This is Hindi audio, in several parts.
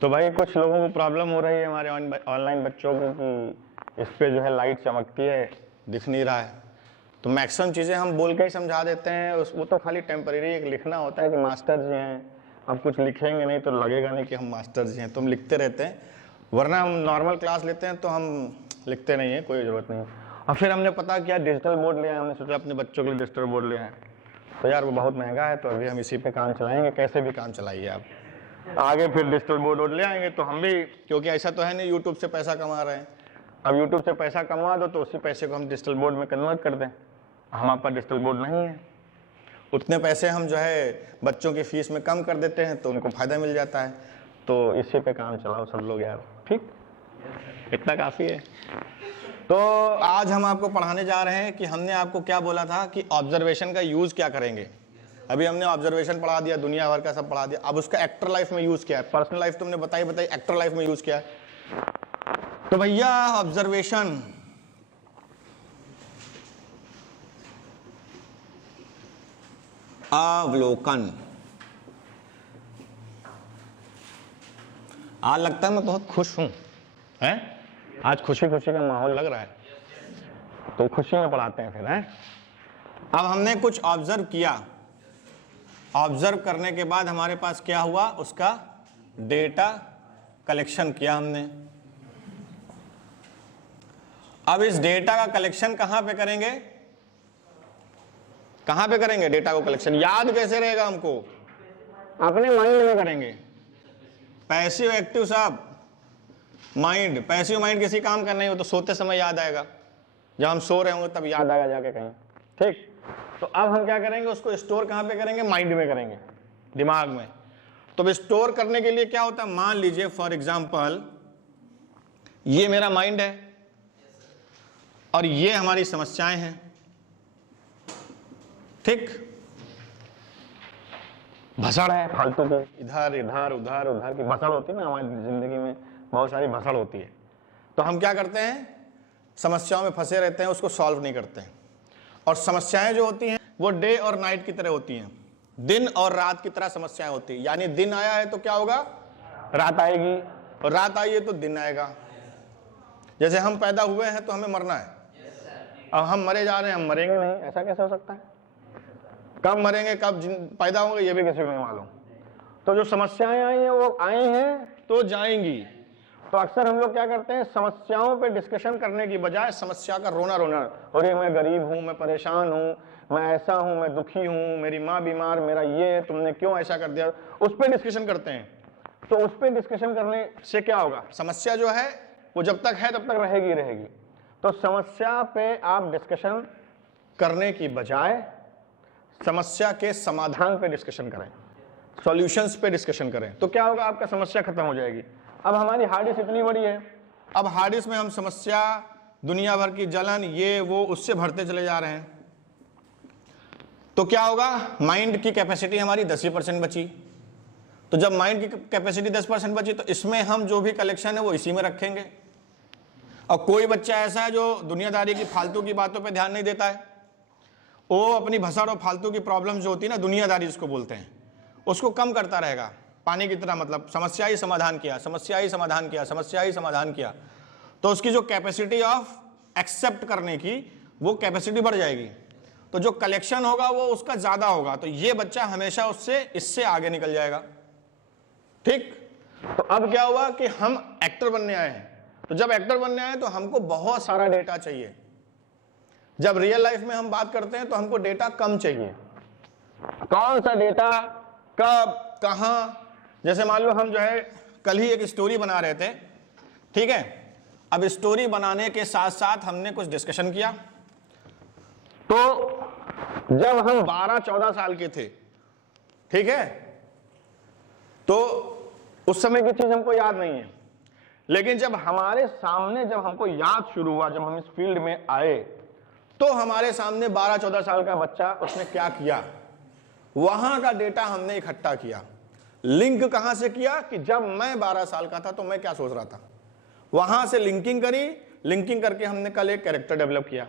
तो भाई कुछ लोगों को प्रॉब्लम हो रही है हमारे ऑनलाइन बच्चों को कि इस पे जो है लाइट चमकती है, दिख नहीं रहा है। तो मैक्सिमम चीज़ें हम बोल के ही समझा देते हैं, वो तो खाली टेम्परेरी एक लिखना होता है कि मास्टर जी हैं, अब कुछ लिखेंगे नहीं तो लगेगा नहीं कि हम मास्टर जी हैं, तो हम लिखते रहते हैं। वरना हम नॉर्मल क्लास लेते हैं तो हम लिखते नहीं हैं, कोई ज़रूरत नहीं। और फिर हमने पता किया डिजिटल बोर्ड लिया, हमने सोचा अपने बच्चों के लिए डिजिटल बोर्ड लिया है, तो यार वो बहुत महंगा है, तो अभी हम इसी पे काम चलाएंगे, कैसे भी काम चलाइए आप। आगे फिर डिजिटल बोर्ड ले आएंगे तो हम भी, क्योंकि ऐसा तो है नहीं यूट्यूब से पैसा कमा रहे हैं, अब यूट्यूब से पैसा कमा दो तो उसी पैसे को हम डिजिटल बोर्ड में कन्वर्ट कर दें। हमारे पास डिजिटल बोर्ड नहीं है, उतने पैसे हम जो है बच्चों की फीस में कम कर देते हैं तो उनको फ़ायदा मिल जाता है। तो इसी पे काम चलाओ सब लोग यार, ठीक, इतना काफ़ी है। तो आज हम आपको पढ़ाने जा रहे हैं कि हमने आपको क्या बोला था कि ऑब्जर्वेशन का यूज़ क्या करेंगे। अभी हमने ऑब्जर्वेशन पढ़ा दिया, दुनिया भर का सब पढ़ा दिया, अब उसका एक्टर लाइफ में यूज़ किया है। पर्सनल लाइफ तुमने बताई, एक्टर लाइफ में यूज़ किया है। तो भैया ऑब्जर्वेशन, अवलोकन। आज लगता है मैं बहुत खुश हूं, हैं? आज खुशी खुशी का माहौल लग रहा है, तो खुशी में पढ़ाते हैं फिर, हैं? अब हमने कुछ ऑब्जर्व किया, ऑब्जर्व करने के बाद हमारे पास क्या हुआ, उसका डेटा कलेक्शन किया हमने। अब इस डेटा का कलेक्शन कहां पे करेंगे, कहां पे करेंगे डेटा को कलेक्शन? याद कैसे रहेगा हमको? अपने माइंड में करेंगे। पैसिव एक्टिव साहब, माइंड, पैसिव माइंड किसी काम का नहीं हो तो सोते समय याद आएगा, जब हम सो रहे होंगे तब याद आएगा जाके कहीं, ठीक। तो अब हम क्या करेंगे, उसको स्टोर कहां पे करेंगे? माइंड में करेंगे, दिमाग में। तो स्टोर करने के लिए क्या होता है, मान लीजिए फॉर एग्जांपल ये मेरा माइंड है और ये हमारी समस्याएं हैं, ठीक। भसड़ है फालतू की, इधर इधर उधर उधर की भसड़ होती है ना, हमारी जिंदगी में बहुत सारी भसड़ होती है। तो हम क्या करते हैं, समस्याओं में फंसे रहते हैं, उसको सॉल्व नहीं करते हैं। और समस्याएं जो होती हैं वो डे और नाइट की तरह होती हैं, दिन और रात की तरह समस्याएं होती हैं। यानी दिन आया है तो क्या होगा, रात आएगी, और रात आई है तो दिन आएगा। जैसे हम पैदा हुए हैं तो हमें मरना है, अब हम मरे जा रहे हैं, हम मरेंगे नहीं, ऐसा कैसे हो सकता है? कब मरेंगे, कब पैदा होंगे, ये भी किसी को नहीं मालूम। तो जो समस्याएं आई हैं वो आई हैं तो जाएंगी। तो अक्सर हम लोग क्या करते हैं, समस्याओं पे डिस्कशन करने की बजाय समस्या का रोना रोना, अरे मैं गरीब हूं, मैं परेशान हूं, मैं ऐसा हूं, मैं दुखी हूं, मेरी माँ बीमार, मेरा ये, तुमने क्यों ऐसा कर दिया, उस पर डिस्कशन करते हैं। तो उस पर डिस्कशन करने से क्या होगा, समस्या जो है वो जब तक है तब तक रहेगी रहेगी। तो समस्या पे आप डिस्कशन करने की बजाय समस्या के समाधान पे डिस्कशन करें, सॉल्यूशंस पे डिस्कशन करें, तो क्या होगा, आपका समस्या खत्म हो जाएगी। अब हमारी हार्ड डिस्क इतनी बड़ी है, अब हार्ड डिस्क में हम समस्या, दुनिया भर की जलन, ये वो, उससे भरते चले जा रहे हैं। तो क्या होगा, माइंड की कैपेसिटी हमारी 10% बची। तो जब माइंड की कैपेसिटी 10% बची तो इसमें हम जो भी कलेक्शन है वो इसी में रखेंगे। और कोई बच्चा ऐसा है जो दुनियादारी की फालतू की बातों पे ध्यान नहीं देता है, वो अपनी भसड़ और फालतू की प्रॉब्लम जो होती है ना, दुनियादारी जिसको बोलते हैं, उसको कम करता रहेगा पानी की तरह। मतलब समस्या ही समाधान किया, समस्या ही समाधान किया, समस्या ही समाधान किया, तो उसकी जो कैपेसिटी ऑफ एक्सेप्ट करने की वो कैपेसिटी बढ़ जाएगी। तो जो कलेक्शन होगा वो उसका ज्यादा होगा, तो ये बच्चा हमेशा उससे इससे आगे निकल जाएगा, ठीक। तो अब क्या हुआ कि हम एक्टर बनने आए हैं, तो जब एक्टर बनने आए तो हमको बहुत सारा डेटा चाहिए। जब रियल लाइफ में हम बात करते हैं तो हमको डेटा कम चाहिए। कौन सा डेटा, कब, कहां? जैसे मान लो हम जो है कल ही एक स्टोरी बना रहे थे, ठीक है। अब स्टोरी बनाने के साथ साथ हमने कुछ डिस्कशन किया। तो जब हम 12-14 साल के थे, ठीक है, तो उस समय की चीज हमको याद नहीं है, लेकिन जब हमारे सामने, जब हमको याद शुरू हुआ, जब हम इस फील्ड में आए, तो हमारे सामने 12-14 साल का बच्चा, उसने क्या किया, वहां का डेटा हमने इकट्ठा किया। लिंक कहां से किया कि जब मैं 12 साल का था तो मैं क्या सोच रहा था, वहां से लिंकिंग करी, लिंकिंग करके हमने कल एक कैरेक्टर डेवलप किया।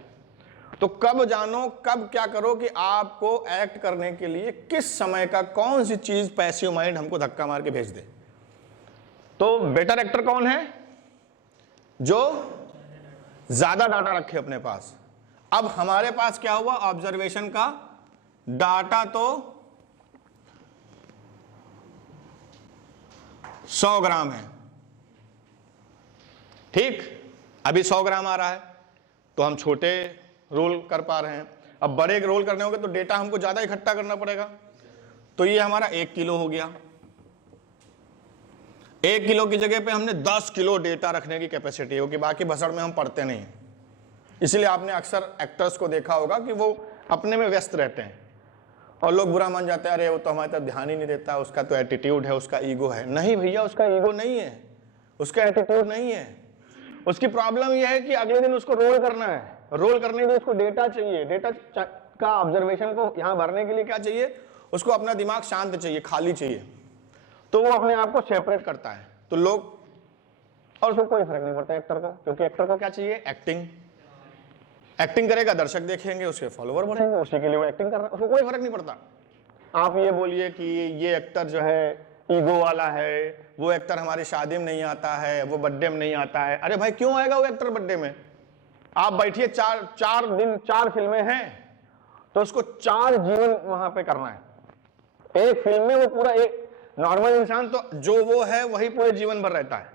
तो कब जानो, कब क्या करो कि आपको एक्ट करने के लिए किस समय का कौन सी चीज पैसिव माइंड हमको धक्का मार के भेज दे। तो बेटर एक्टर कौन है? जो ज्यादा डाटा रखे अपने पास। अब हमारे पास क्या हुआ? ऑब्जर्वेशन का डाटा तो 100 ग्राम है, ठीक। अभी 100 ग्राम आ रहा है तो हम छोटे रोल कर पा रहे हैं। अब बड़े रोल करने होंगे तो डेटा हमको ज्यादा इकट्ठा करना पड़ेगा। तो ये हमारा 1 किलो हो गया। 1 किलो की जगह पे हमने 10 किलो डेटा रखने की कैपेसिटी होगी, बाकी भसड़ में हम पढ़ते नहीं। इसलिए आपने अक्सर एक्टर्स को देखा होगा कि वो अपने में व्यस्त रहते हैं और लोग बुरा मान जाते हैं, अरे वो तो हमारे तरफ ध्यान ही नहीं देता, उसका तो एटीट्यूड है, उसका ईगो है। नहीं भैया, उसका ईगो नहीं है, उसका एटीट्यूड नहीं है। उसकी प्रॉब्लम यह है कि अगले दिन उसको रोल करना है। रोल करने के लिए उसको डेटा चाहिए। डेटा का ऑब्जर्वेशन को यहां भरने के लिए क्या चाहिए? उसको अपना दिमाग शांत चाहिए, खाली चाहिए। तो वो अपने आप को सेपरेट करता है। तो लोग, और उसको कोई फर्क नहीं पड़ता एक्टर को, क्योंकि एक्टर को क्या चाहिए? एक्टिंग। एक्टिंग करेगा, दर्शक देखेंगे, उसके फॉलोवर बढ़ेंगे, उसी के लिए वो एक्टिंग कर रहा है, उसको कोई फर्क नहीं पड़ता। आप ये बोलिए कि ये एक्टर जो है ईगो वाला है, वो एक्टर हमारी शादी में नहीं आता है, वो बर्थडे में नहीं आता है। अरे भाई, क्यों आएगा वो एक्टर बर्थडे में? आप बैठिए, 4 दिन 4 फिल्में हैं तो उसको 4 जीवन वहां पे करना है। एक फिल्म में वो पूरा, एक नॉर्मल इंसान तो जो वो है वही पूरे जीवन भर रहता है,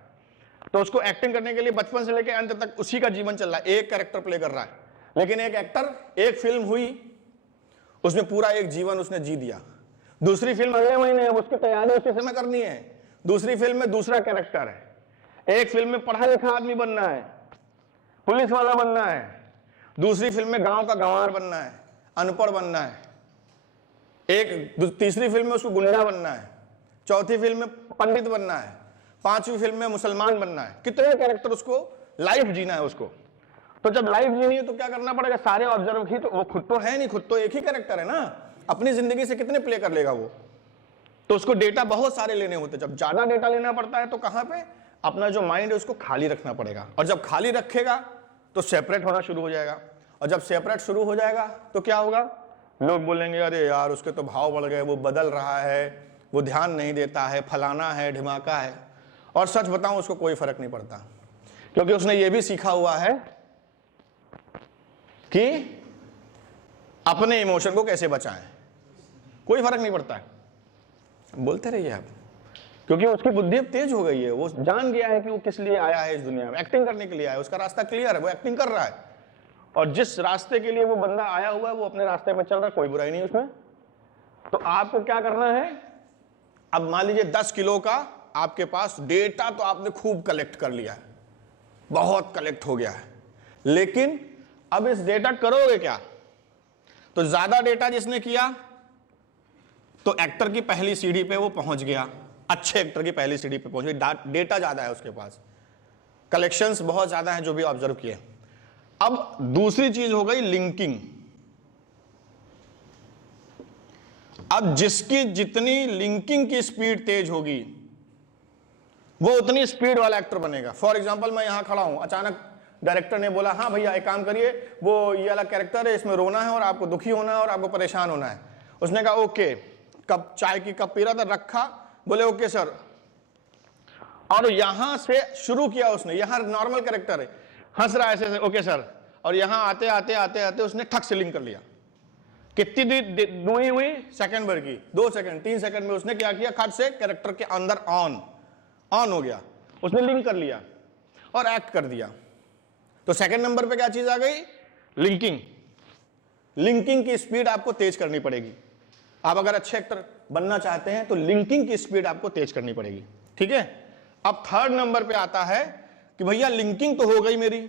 तो उसको एक्टिंग करने के लिए बचपन से लेकर अंत तक उसी का जीवन चल रहा है, एक कैरेक्टर प्ले कर रहा है। लेकिन एक एक्टर, एक फिल्म हुई, उसमें पूरा एक जीवन उसने जी दिया। दूसरी फिल्म अगले महीने है, उसकी तैयारी उसी समय करनी है। दूसरी फिल्म में दूसरा कैरेक्टर है। एक फिल्म में पढ़ा लिखा आदमी बनना है, पुलिस वाला बनना है। दूसरी फिल्म में गांव का गंवार बनना है, अनपढ़ बनना है। तीसरी फिल्म में उसको गुंडा बनना है। चौथी फिल्म में पंडित बनना है। 5वीं फिल्म में मुसलमान बनना है। कितने कैरेक्टर, उसको लाइफ जीना है उसको। तो जब लाइफ जीनी है तो क्या करना पड़ेगा? सारे ऑब्जर्व की, तो वो खुद तो है नहीं, खुद तो एक ही कैरेक्टर है ना, अपनी जिंदगी से कितने प्ले कर लेगा वो? तो उसको डेटा बहुत सारे लेने होते हैं। जब ज्यादा डेटा लेना पड़ता है तो कहां पे? अपना जो माइंड है उसको खाली रखना पड़ेगा। और जब खाली रखेगा तो सेपरेट होना शुरू हो जाएगा। और जब सेपरेट शुरू हो जाएगा तो क्या होगा? लोग बोलेंगे, अरे यार उसके तो भाव बढ़ गए, वो बदल रहा है, वो ध्यान नहीं देता है, फलाना है, ढिमाका है। और सच बताऊं, उसको कोई फर्क नहीं पड़ता, क्योंकि उसने ये भी सीखा हुआ है कि अपने इमोशन को कैसे बचाएं। कोई फर्क नहीं पड़ता है, बोलते रहिए आप, क्योंकि उसकी बुद्धि अब तेज हो गई है। वो जान गया है कि वो किस लिए आया है इस दुनिया में। एक्टिंग करने के लिए आया है, उसका रास्ता क्लियर है, वो एक्टिंग कर रहा है। और जिस रास्ते के लिए वो बंदा आया हुआ है वो अपने रास्ते में चल रहा है, कोई बुराई नहीं उसमें। तो आपको क्या करना है? अब मान लीजिए 10 किलो का आपके पास डेटा तो आपने खूब कलेक्ट कर लिया है, बहुत कलेक्ट हो गया है, लेकिन अब इस डेटा करोगे क्या? तो ज्यादा डेटा जिसने किया तो एक्टर की पहली सीढ़ी पे वो पहुंच गया, अच्छे एक्टर की पहली सीढ़ी पे पहुंच गया। डेटा ज्यादा है उसके पास, कलेक्शंस बहुत ज्यादा है जो भी ऑब्जर्व किए। अब दूसरी चीज हो गई लिंकिंग। अब जिसकी जितनी लिंकिंग की स्पीड तेज होगी वो उतनी स्पीड वाला एक्टर बनेगा। फॉर एग्जांपल, मैं यहां खड़ा हूं, अचानक डायरेक्टर ने बोला, हाँ भैया एक काम करिए, वो ये वाला कैरेक्टर है, इसमें रोना है और आपको दुखी होना है और आपको परेशान होना है। उसने कहा ओके, कप चाय की कप पी रहा था, रखा, बोले ओके सर, और यहां से शुरू किया उसने। यहां नॉर्मल कैरेक्टर है, हंस रहा है ऐसे, ओके सर, और यहां आते आते आते आते उसने ठक से लिंक कर लिया। कितनी दूरी हुई? सेकंड भर की, 2 सेकंड 3 सेकंड में उसने क्या किया? खट से कैरेक्टर के अंदर ऑन हो गया, उसने लिंक कर लिया और एक्ट कर दिया। तो सेकंड नंबर पे क्या चीज आ गई? लिंकिंग। लिंकिंग की स्पीड आपको तेज करनी पड़ेगी। आप अगर अच्छे एक्टर बनना चाहते हैं तो लिंकिंग की स्पीड आपको तेज करनी पड़ेगी, ठीक है। अब थर्ड नंबर पे आता है कि भैया लिंकिंग तो हो गई मेरी,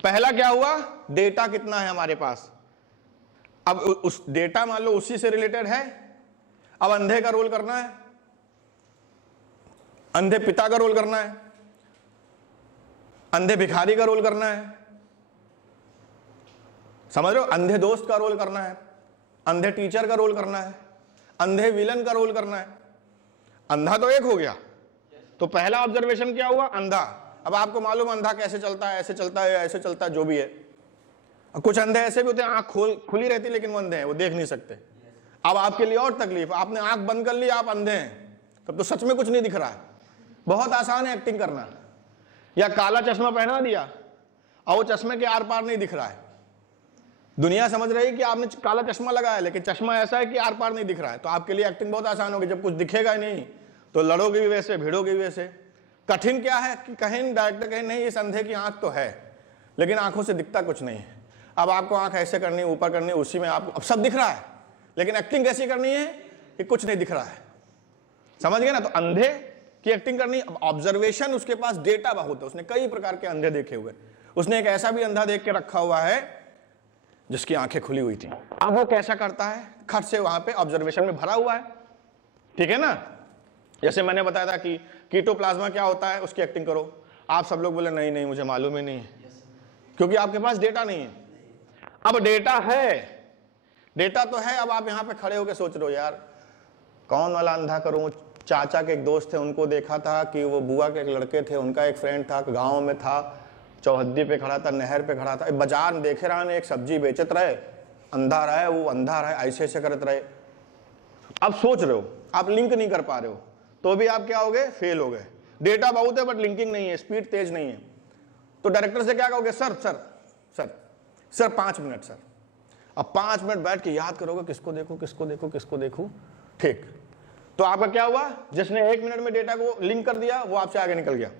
पहला क्या हुआ? डेटा कितना है हमारे पास। अब उस डेटा मान लो उसी से रिलेटेड है। अब अंधे का रोल करना है, अंधे पिता का रोल करना है, अंधे भिखारी का रोल करना है, समझ रहे हो? अंधे दोस्त का रोल करना है, अंधे टीचर का रोल करना है, अंधे विलन का रोल करना है। अंधा तो एक हो गया, तो पहला ऑब्जर्वेशन क्या हुआ? अंधा। अब आपको मालूम अंधा कैसे चलता है, ऐसे चलता है, ऐसे चलता है, जो भी है। कुछ अंधे ऐसे भी होते हैं, आंख खुली रहती लेकिन वो अंधे हैं, वो देख नहीं सकते। अब आपके लिए और तकलीफ, आपने आंख बंद कर ली, आप अंधे हैं, तब तो सच में कुछ नहीं दिख रहा है। बहुत आसान है एक्टिंग करना। या काला चश्मा पहना दिया और वो चश्मे के आर पार नहीं दिख रहा है, दुनिया समझ रही है कि आपने काला चश्मा लगाया, लेकिन चश्मा ऐसा है कि आर पार नहीं दिख रहा है, तो आपके लिए एक्टिंग बहुत आसान होगी। जब कुछ दिखेगा ही नहीं तो लड़ोगे भी वैसे, भिड़ोगे भी वैसे। कठिन क्या है कि कहीं डायरेक्टर कहीं नहीं, इस अंधे की आंख तो है लेकिन आंखों से दिखता कुछ नहीं है। अब आपको आंख ऐसे करनी है, ऊपर करनी है, उसी में आपको अब सब दिख रहा है, लेकिन एक्टिंग कैसी करनी है कि कुछ नहीं दिख रहा है। समझ गए ना? तो अंधे की एक्टिंग करनी। अब ऑब्जर्वेशन, उसके पास डेटा बहुत है, उसने कई प्रकार के अंधे देखे हुए। उसने एक ऐसा भी अंधा देख के रखा हुआ है जिसकी आंखें खुली हुई थी। अब वो कैसा करता है, खट से वहां पे ऑब्जर्वेशन में भरा हुआ है, ठीक है ना? जैसे मैंने बताया था कि कीटोप्लाज्मा क्या होता है, उसकी एक्टिंग करो। आप सब लोग बोले नहीं नहीं मुझे मालूम ही नहीं है, क्योंकि आपके पास डेटा नहीं है। अब डेटा है, डेटा तो है, अब आप यहां पे खड़े होकर सोच रहे हो यार कौन वाला अंधा करूं। चाचा के एक दोस्त थे, उनको देखा था कि वो बुआ के एक लड़के थे, उनका एक फ्रेंड था, गांव में था, चौहद्दी पे खड़ा था, नहर पे खड़ा था, बाजार में देखे रहा ने एक सब्जी बेचत रहे, अंधा रहे, वो अंधा रहे, ऐसे ऐसे करते रहे। अब सोच रहे हो, आप लिंक नहीं कर पा रहे हो, तो भी आप क्या हो गए, फेल हो गए। डेटा बहुत है बट लिंकिंग नहीं है, स्पीड तेज नहीं है। तो डायरेक्टर से क्या कहोगे, sir sir sir sir 5 minute sir. अब 5 मिनट बैठ के याद करोगे किसको देखूं किसको देखूं किसको देखूं, ठीक। तो आपका क्या हुआ, जिसने 1 मिनट में डेटा को लिंक कर दिया वो आपसे आगे निकल गया।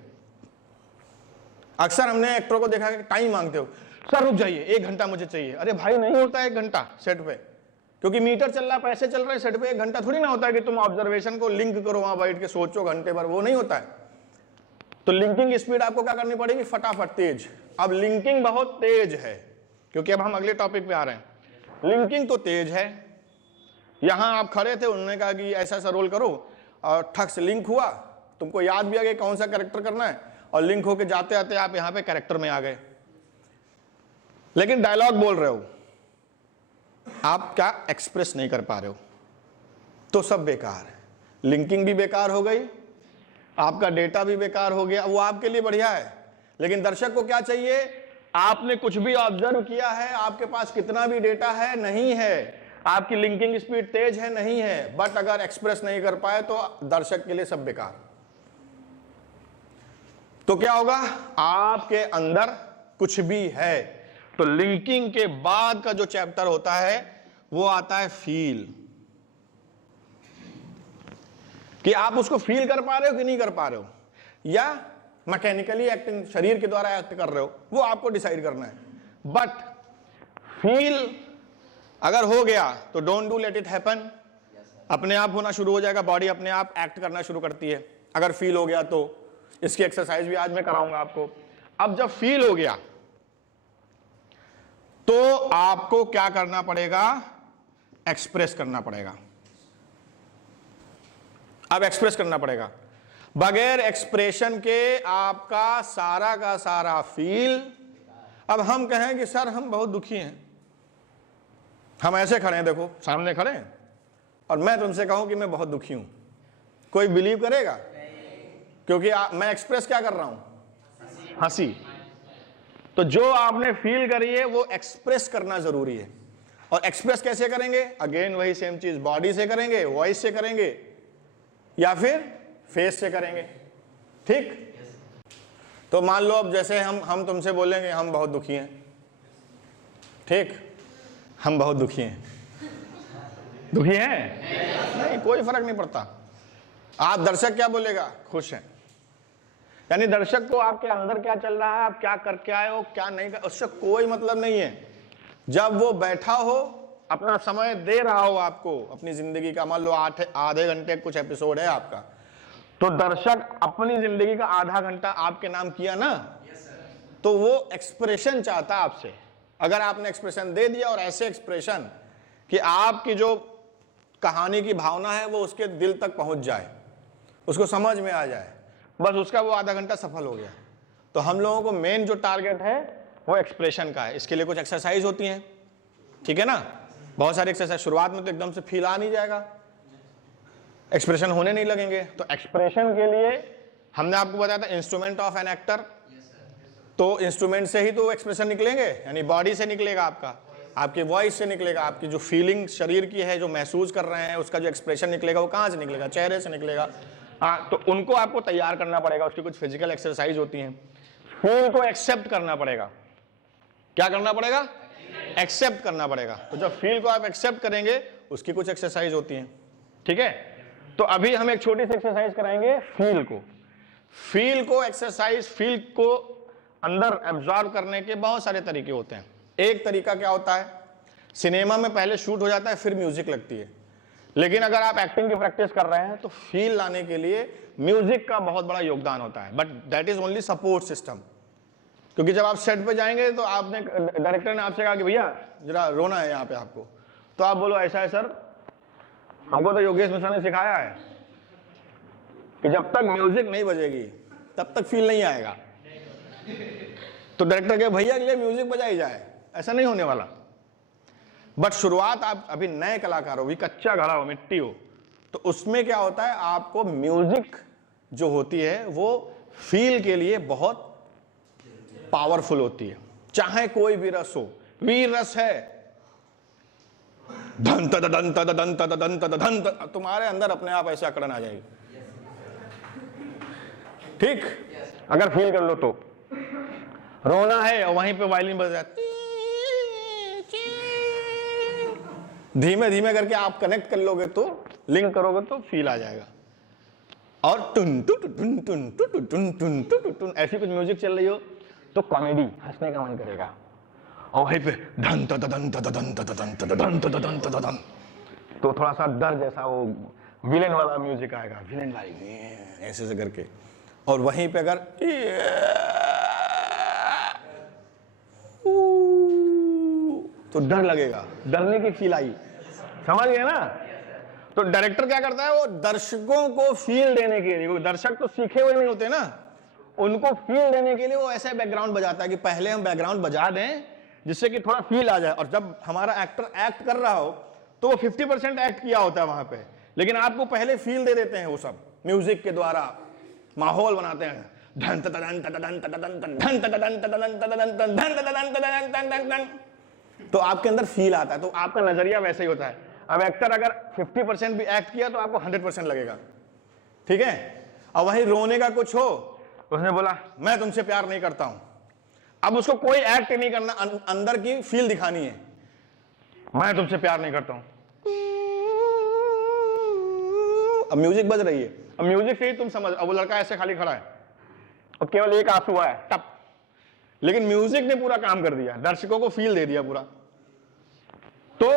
अक्सर हमने एक्टरों को देखा कि टाइम मांगते हो, सर रुक जाइए 1 घंटा मुझे चाहिए। अरे भाई नहीं होता 1 घंटा सेट पे, क्योंकि मीटर चल रहा है, पैसे चल रहे हैं सेट पे। 1 घंटा थोड़ी ना होता है कि तुम ऑब्जर्वेशन को लिंक करो, वहां बैठ के सोचो घंटे भर, वो नहीं होता है। तो लिंकिंग स्पीड आपको क्या करनी पड़ेगी, फटाफट तेज। अब लिंकिंग बहुत तेज है, क्योंकि अब हम अगले टॉपिक पे आ रहे हैं। लिंकिंग तो तेज है, यहां आप खड़े थे, उन्होंने कहा कि ऐसा ऐसा रोल करो, और ठक से लिंक हुआ, तुमको याद भी आ गया कौन सा कैरेक्टर करना है, और लिंक होके जाते आते आप यहां पे कैरेक्टर में आ गए। लेकिन डायलॉग बोल रहे हो, आप क्या एक्सप्रेस नहीं कर पा रहे हो, तो सब बेकार है। लिंकिंग भी बेकार हो गई, आपका डेटा भी बेकार हो गया। वो आपके लिए बढ़िया है, लेकिन दर्शक को क्या चाहिए, आपने कुछ भी ऑब्जर्व किया है, आपके पास कितना भी डेटा है, नहीं है, आपकी लिंकिंग स्पीड तेज है, नहीं है, बट अगर एक्सप्रेस नहीं कर पाए तो दर्शक के लिए सब बेकार। तो क्या होगा, आपके अंदर कुछ भी है। तो लिंकिंग के बाद का जो चैप्टर होता है वो आता है फील, कि आप उसको फील कर पा रहे हो कि नहीं कर पा रहे हो, या मैकेनिकली एक्टिंग शरीर के द्वारा एक्ट कर रहे हो, वो आपको डिसाइड करना है। बट फील अगर हो गया तो don't do, let it happen, अपने आप होना शुरू हो जाएगा, बॉडी अपने आप एक्ट करना शुरू करती है अगर फील हो गया तो। इसकी एक्सरसाइज भी आज मैं कराऊंगा आपको। अब जब फील हो गया तो आपको क्या करना पड़ेगा, एक्सप्रेस करना पड़ेगा। अब एक्सप्रेस करना पड़ेगा, बगैर एक्सप्रेशन के आपका सारा का सारा फील। अब हम कहें कि सर हम बहुत दुखी हैं, हम ऐसे खड़े हैं, देखो सामने खड़े हैं, और मैं तुमसे कहूं कि मैं बहुत दुखी हूं, कोई बिलीव करेगा? क्योंकि मैं एक्सप्रेस क्या कर रहा हूं, हंसी। तो जो आपने फील करी है वो एक्सप्रेस करना जरूरी है। और एक्सप्रेस कैसे करेंगे, अगेन वही सेम चीज, बॉडी से करेंगे, वॉइस से करेंगे, या फिर फेस से करेंगे, ठीक। तो मान लो अब जैसे हम तुमसे बोलेंगे हम बहुत दुखी हैं, ठीक, हम बहुत दुखी हैं, दुखी हैं नहीं, कोई फर्क नहीं पड़ता। आप दर्शक क्या बोलेगा, खुश हैं। यानी दर्शक को आपके अंदर क्या चल रहा है, आप क्या करके आए हो, क्या नहीं कर, उससे कोई मतलब नहीं है। जब वो बैठा हो, अपना समय दे रहा हो आपको, अपनी जिंदगी का, मान लो आधे घंटे कुछ एपिसोड है आपका, तो दर्शक अपनी जिंदगी का आधा घंटा आपके नाम किया ना, तो वो एक्सप्रेशन चाहता आपसे। अगर आपने एक्सप्रेशन दे दिया, और ऐसे एक्सप्रेशन कि आपकी जो कहानी की भावना है वो उसके दिल तक पहुंच जाए, उसको समझ में आ जाए, बस उसका वो आधा घंटा सफल हो गया। तो हम लोगों को मेन जो टारगेट है वो एक्सप्रेशन का है। इसके लिए कुछ एक्सरसाइज होती हैं, ठीक है ना, बहुत सारी एक्सरसाइज। शुरुआत में तो एकदम से फील आ नहीं जाएगा, एक्सप्रेशन होने नहीं लगेंगे। तो एक्सप्रेशन के लिए हमने आपको बताया था इंस्ट्रूमेंट ऑफ एन एक्टर, तो इंस्ट्रूमेंट से ही तो एक्सप्रेशन निकलेंगे, यानी बॉडी से निकलेगा, आपका आपकी वॉइस से निकलेगा, आपकी जो फीलिंग शरीर की है, जो महसूस कर रहे हैं, उसका जो एक्सप्रेशन निकलेगा वो कहाँ से निकलेगा, चेहरे से निकलेगा। तो उनको आपको तैयार करना पड़ेगा, उसकी कुछ फिजिकल एक्सरसाइज होती हैं। फील को एक्सेप्ट करना पड़ेगा। क्या करना पड़ेगा? एक्सेप्ट करना पड़ेगा। तो जब फील को आप एक्सेप्ट करेंगे उसकी कुछ एक्सरसाइज होती हैं, ठीक है। तो अभी हम एक छोटी सी एक्सरसाइज कराएंगे फील को। फील को एक्सरसाइज, फील को अंदर एब्जॉर्ब करने के बहुत सारे तरीके होते हैं। एक तरीका क्या होता है, सिनेमा में पहले शूट हो जाता है फिर म्यूजिक लगती है, लेकिन अगर आप एक्टिंग की प्रैक्टिस कर रहे हैं तो फील लाने के लिए म्यूजिक का बहुत बड़ा योगदान होता है, but that is only support system. क्योंकि जब आप सेट पे जाएंगे तो आपने, डायरेक्टर ने आपसे कहा कि भैया जरा रोना है यहाँ पे आपको, तो आप बोलो ऐसा है सर, हमको तो योगेश मिश्रा ने सिखाया है कि जब तक म्यूजिक नहीं बजेगी तब तक फील नहीं आएगा। तो डायरेक्टर कहे भैया के लिए म्यूजिक बजाई जाए, ऐसा नहीं होने वाला। बट शुरुआत, आप अभी नए कलाकार हो, भी कच्चा घड़ा हो, मिट्टी हो, तो उसमें क्या होता है, आपको म्यूजिक जो होती है वो फील के लिए बहुत पावरफुल होती है। चाहे कोई भी रस हो, वीर रस है, धन तद धन तद धन तद धन तद धन, तुम्हारे अंदर अपने आप ऐसे अकड़न आ जाएगी, ठीक। अगर फील कर लो तो रोना है और वहीं पे वायलिन बज जाती, धीमे धीमे करके आप कनेक्ट कर लोगे तो, लिंक करोगे तो फील आ जाएगा। और टुन टुन टुन टुन टुन टुन टुन टुन टुन ऐसी कुछ म्यूजिक चल रही हो तो कॉमेडी, हंसने का मन करेगा। और वहीं पे धन तद धन तद धन तद धन तद धन तद धन तद धन, तो थोड़ा सा डर जैसा वो विलेन वाला म्यूजिक आएगा, विलेन लाइक ऐसे से करके। और वहीं पे अगर तो डर लगेगा, डरने की फील आई, समझ गए ना। तो डायरेक्टर क्या करता है, वो दर्शकों को फील देने के लिए, दर्शक तो सीखे हुए नहीं होते ना, उनको फील देने के लिए वो ऐसा बैकग्राउंड बजाता है कि पहले हम बैकग्राउंड बजा दें जिससे कि थोड़ा फील आ जाए। और जब हमारा एक्टर एक्ट कर रहा हो तो वो 50% एक्ट किया होता है वहां पे, लेकिन आपको पहले फील दे देते हैं, वो सब म्यूजिक के द्वारा माहौल बनाते हैं। धन तद धन तद धन तद धन तद धन तद धन तद धन तद धन तद धन तद धन तद धन तद, तो आपके अंदर फील आता है। तो आपका नजरिया वैसे ही होता है। अब एक्टर अगर 50% भी एक्ट किया तो आपको 100% लगेगा, ठीक है। और वहीं रोने का कुछ हो, उसने बोला मैं तुमसे प्यार नहीं करता हूं, अब उसको कोई एक्ट नहीं करना, अंदर की फील दिखानी है, मैं तुमसे प्यार नहीं करता हूं। अब म्यूजिक बज रही है, अब म्यूजिक से ही तुम समझ, अब वो लड़का ऐसे खाली खड़ा है और केवल एक आंसू आया तब, लेकिन म्यूजिक ने पूरा काम कर दिया, दर्शकों को फील दे दिया पूरा। तो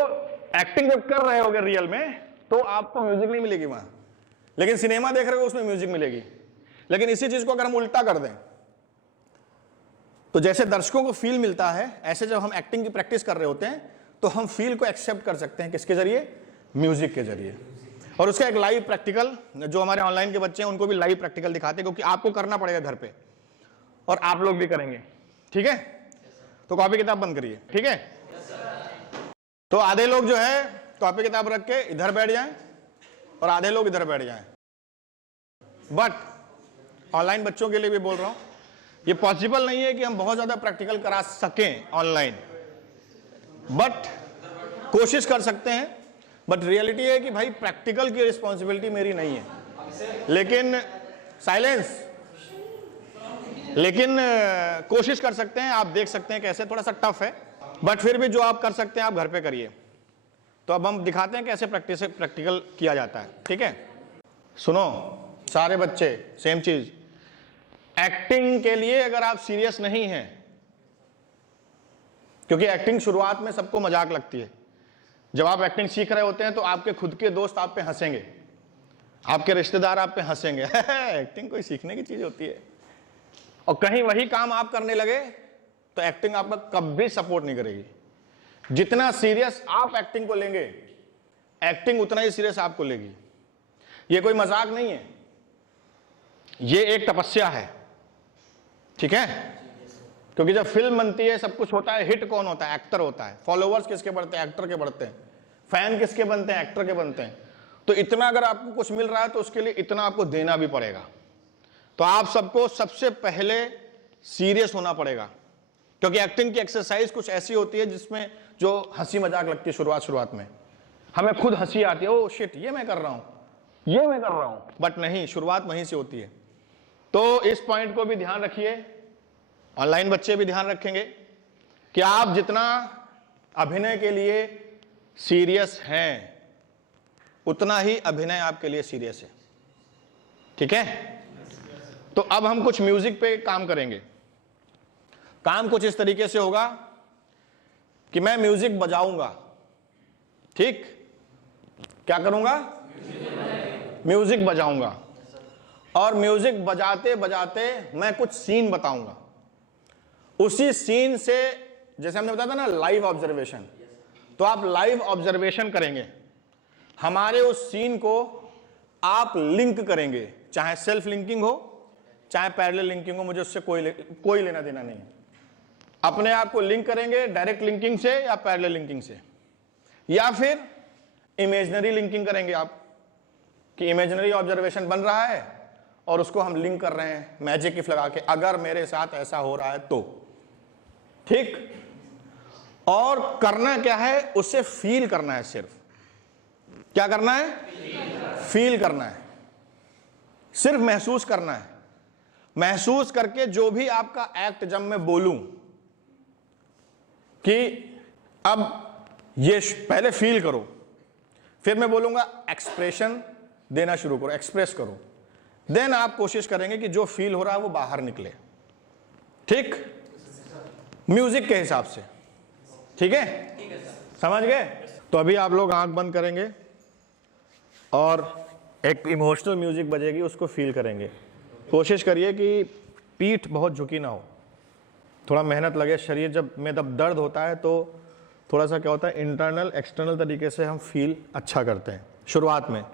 एक्टिंग जब कर रहे होगे रियल में तो आपको म्यूजिक नहीं मिलेगी वहां, लेकिन सिनेमा देख रहे हो उसमें म्यूजिक मिलेगी। लेकिन इसी चीज को अगर हम उल्टा कर दें तो जैसे दर्शकों को फील मिलता है, ऐसे जब हम एक्टिंग की प्रैक्टिस कर रहे होते हैं तो हम फील को एक्सेप्ट कर सकते हैं, किसके जरिए, म्यूजिक के जरिए। और उसका एक लाइव प्रैक्टिकल, जो हमारे ऑनलाइन के बच्चे हैं उनको भी लाइव प्रैक्टिकल दिखाते हैं, क्योंकि आपको करना पड़ेगा घर पे और आप लोग भी करेंगे, ठीक है। तो कॉपी किताब बंद करिए, ठीक है। तो आधे लोग जो है कॉपी किताब रख के इधर बैठ जाएं और आधे लोग इधर बैठ जाएं। बट ऑनलाइन बच्चों के लिए भी बोल रहा हूं, ये पॉसिबल नहीं है कि हम बहुत ज्यादा प्रैक्टिकल करा सकें ऑनलाइन, बट कोशिश कर सकते हैं। बट रियलिटी है कि भाई प्रैक्टिकल की रिस्पॉन्सिबिलिटी मेरी नहीं है, लेकिन साइलेंस, लेकिन कोशिश कर सकते हैं। आप देख सकते हैं कैसे, थोड़ा सा टफ है, बट फिर भी जो आप कर सकते हैं आप घर पे करिए। तो अब हम दिखाते हैं कैसे प्रैक्टिकल किया जाता है, ठीक है। सुनो सारे बच्चे, सेम चीज, एक्टिंग के लिए अगर आप सीरियस नहीं हैं, क्योंकि एक्टिंग शुरुआत में सबको मजाक लगती है, जब आप एक्टिंग सीख रहे होते हैं तो आपके खुद के दोस्त आप पे हंसेंगे, आपके रिश्तेदार आप पे हंसेंगे एक्टिंग कोई सीखने की चीज होती है। और कहीं वही काम आप करने लगे तो एक्टिंग आपका कभी सपोर्ट नहीं करेगी। जितना सीरियस आप एक्टिंग को लेंगे, एक्टिंग उतना ही सीरियस आपको लेगी। ये कोई मजाक नहीं है, ये एक तपस्या है, ठीक है। क्योंकि जब फिल्म बनती है सब कुछ होता है, हिट कौन होता है, एक्टर होता है। फॉलोवर्स किसके बढ़ते हैं, एक्टर के बढ़ते हैं। फैन किसके बनते हैं, एक्टर के बनते हैं। तो इतना अगर आपको कुछ मिल रहा है तो उसके लिए इतना आपको देना भी पड़ेगा। तो आप सबको सबसे पहले सीरियस होना पड़ेगा, क्योंकि एक्टिंग की एक्सरसाइज कुछ ऐसी होती है जिसमें जो हंसी मजाक लगती है शुरुआत में, हमें खुद हंसी आती है, ओ शिट ये मैं कर रहा हूं, ये मैं कर रहा हूं, बट नहीं, शुरुआत वहीं से होती है। तो इस पॉइंट को भी ध्यान रखिए, ऑनलाइन बच्चे भी ध्यान रखेंगे कि आप जितना अभिनय के लिए सीरियस हैं उतना ही अभिनय आपके लिए सीरियस है, ठीक है। तो अब हम कुछ म्यूजिक पे काम करेंगे। काम कुछ इस तरीके से होगा कि मैं म्यूजिक बजाऊंगा, ठीक, क्या करूंगा, म्यूजिक बजाऊंगा, और म्यूजिक बजाते बजाते मैं कुछ सीन बताऊंगा। उसी सीन से, जैसे हमने बताया था ना लाइव ऑब्जर्वेशन, तो आप लाइव ऑब्जर्वेशन करेंगे, हमारे उस सीन को आप लिंक करेंगे, चाहे सेल्फ लिंकिंग हो चाहे पैरेलल लिंकिंग हो, मुझे उससे कोई लेना देना नहीं। अपने आप को लिंक करेंगे डायरेक्ट लिंकिंग से या पैरेलल लिंकिंग से, या फिर इमेजिनरी लिंकिंग करेंगे आप, कि इमेजिनरी ऑब्जर्वेशन बन रहा है और उसको हम लिंक कर रहे हैं मैजिक इफ लगा के, अगर मेरे साथ ऐसा हो रहा है तो, ठीक। और करना क्या है, उससे फील करना है, सिर्फ क्या करना है, फील करना है, सिर्फ महसूस करना है। महसूस करके जो भी आपका एक्ट, जब मैं बोलूं कि अब ये पहले फील करो, फिर मैं बोलूंगा एक्सप्रेशन देना शुरू करो, एक्सप्रेस करो, देन आप कोशिश करेंगे कि जो फील हो रहा है वो बाहर निकले, ठीक, म्यूजिक के हिसाब से, ठीक है, समझ गए। तो अभी आप लोग आंख बंद करेंगे और एक इमोशनल म्यूजिक बजेगी, उसको फील करेंगे। कोशिश करिए कि पीठ बहुत झुकी ना हो, थोड़ा मेहनत लगे। शरीर जब दर्द होता है तो थोड़ा सा क्या होता है, इंटरनल एक्सटर्नल तरीके से हम फील अच्छा करते हैं शुरुआत में,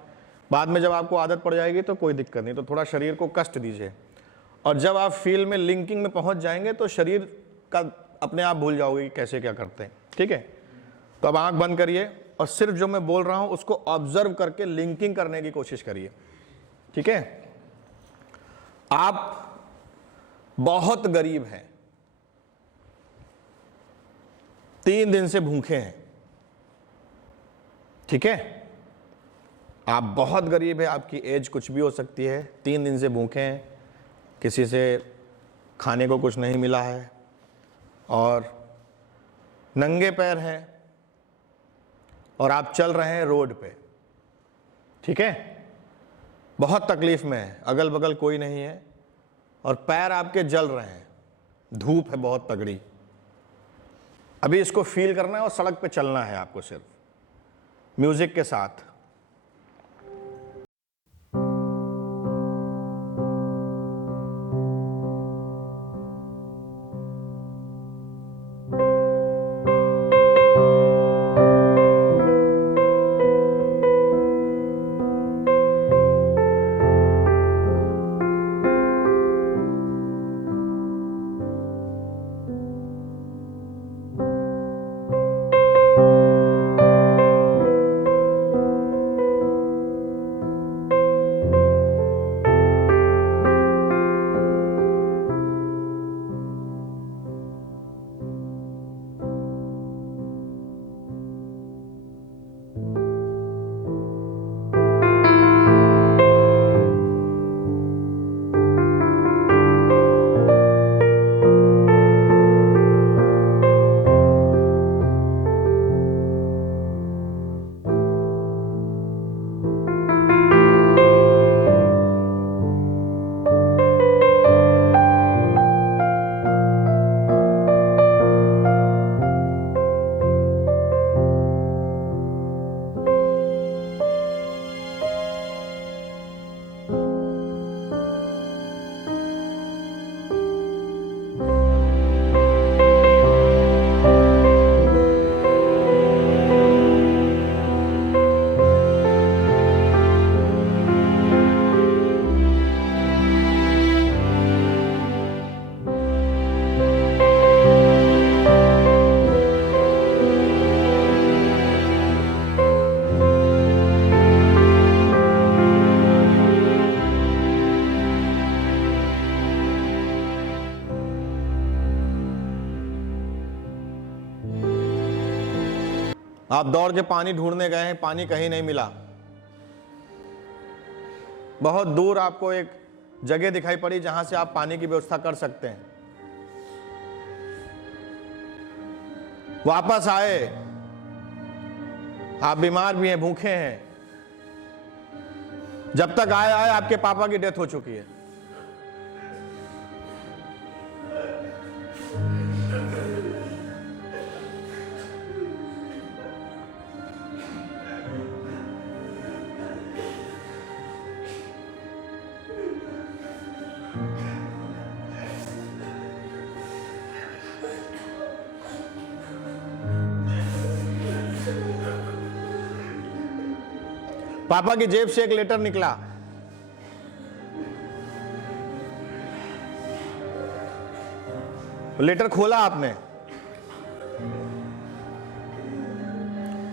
बाद में जब आपको आदत पड़ जाएगी तो कोई दिक्कत नहीं, तो थोड़ा शरीर को कष्ट दीजिए। और जब आप फील में, लिंकिंग में पहुंच जाएंगे तो शरीर का अपने आप भूल जाओगे कि कैसे क्या करते हैं, ठीक है। तो अब आंख बंद करिए और सिर्फ जो मैं बोल रहा हूं उसको ऑब्जर्व करके लिंकिंग करने की कोशिश करिए, ठीक है। आप बहुत गरीब हैं, 3 दिन से भूखे हैं, ठीक है। आप बहुत गरीब है, आपकी एज कुछ भी हो सकती है, 3 दिन से भूखे हैं, किसी से खाने को कुछ नहीं मिला है और नंगे पैर हैं और आप चल रहे हैं रोड पे, ठीक है। बहुत तकलीफ में है, अगल बगल कोई नहीं है और पैर आपके जल रहे हैं, धूप है बहुत तगड़ी। अभी इसको फील करना है और सड़क पे चलना है आपको, सिर्फ म्यूजिक के साथ। आप दौड़ के पानी ढूंढने गए हैं, पानी कहीं नहीं मिला, बहुत दूर आपको एक जगह दिखाई पड़ी जहां से आप पानी की व्यवस्था कर सकते हैं। वापस आए, आप बीमार भी हैं, भूखे हैं। जब तक आए आपके पापा की डेथ हो चुकी है। पापा की जेब से एक लेटर निकला। लेटर खोला आपने,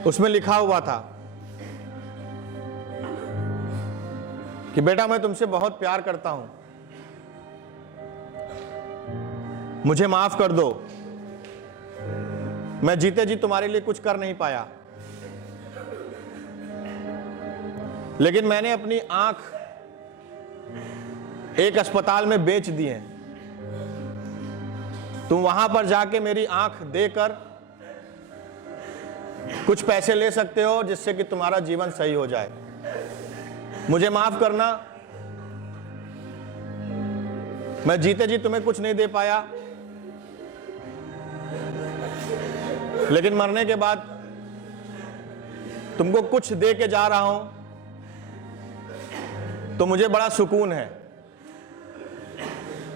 उसमें लिखा हुआ था कि बेटा मैं तुमसे बहुत प्यार करता हूं, मुझे माफ कर दो, मैं जीते जी तुम्हारे लिए कुछ कर नहीं पाया, लेकिन मैंने अपनी आंख एक अस्पताल में बेच दी है। तुम वहां पर जाके मेरी आंख देकर कुछ पैसे ले सकते हो जिससे कि तुम्हारा जीवन सही हो जाए। मुझे माफ करना, मैं जीते जी तुम्हें कुछ नहीं दे पाया, लेकिन मरने के बाद तुमको कुछ दे के जा रहा हूं तो मुझे बड़ा सुकून है।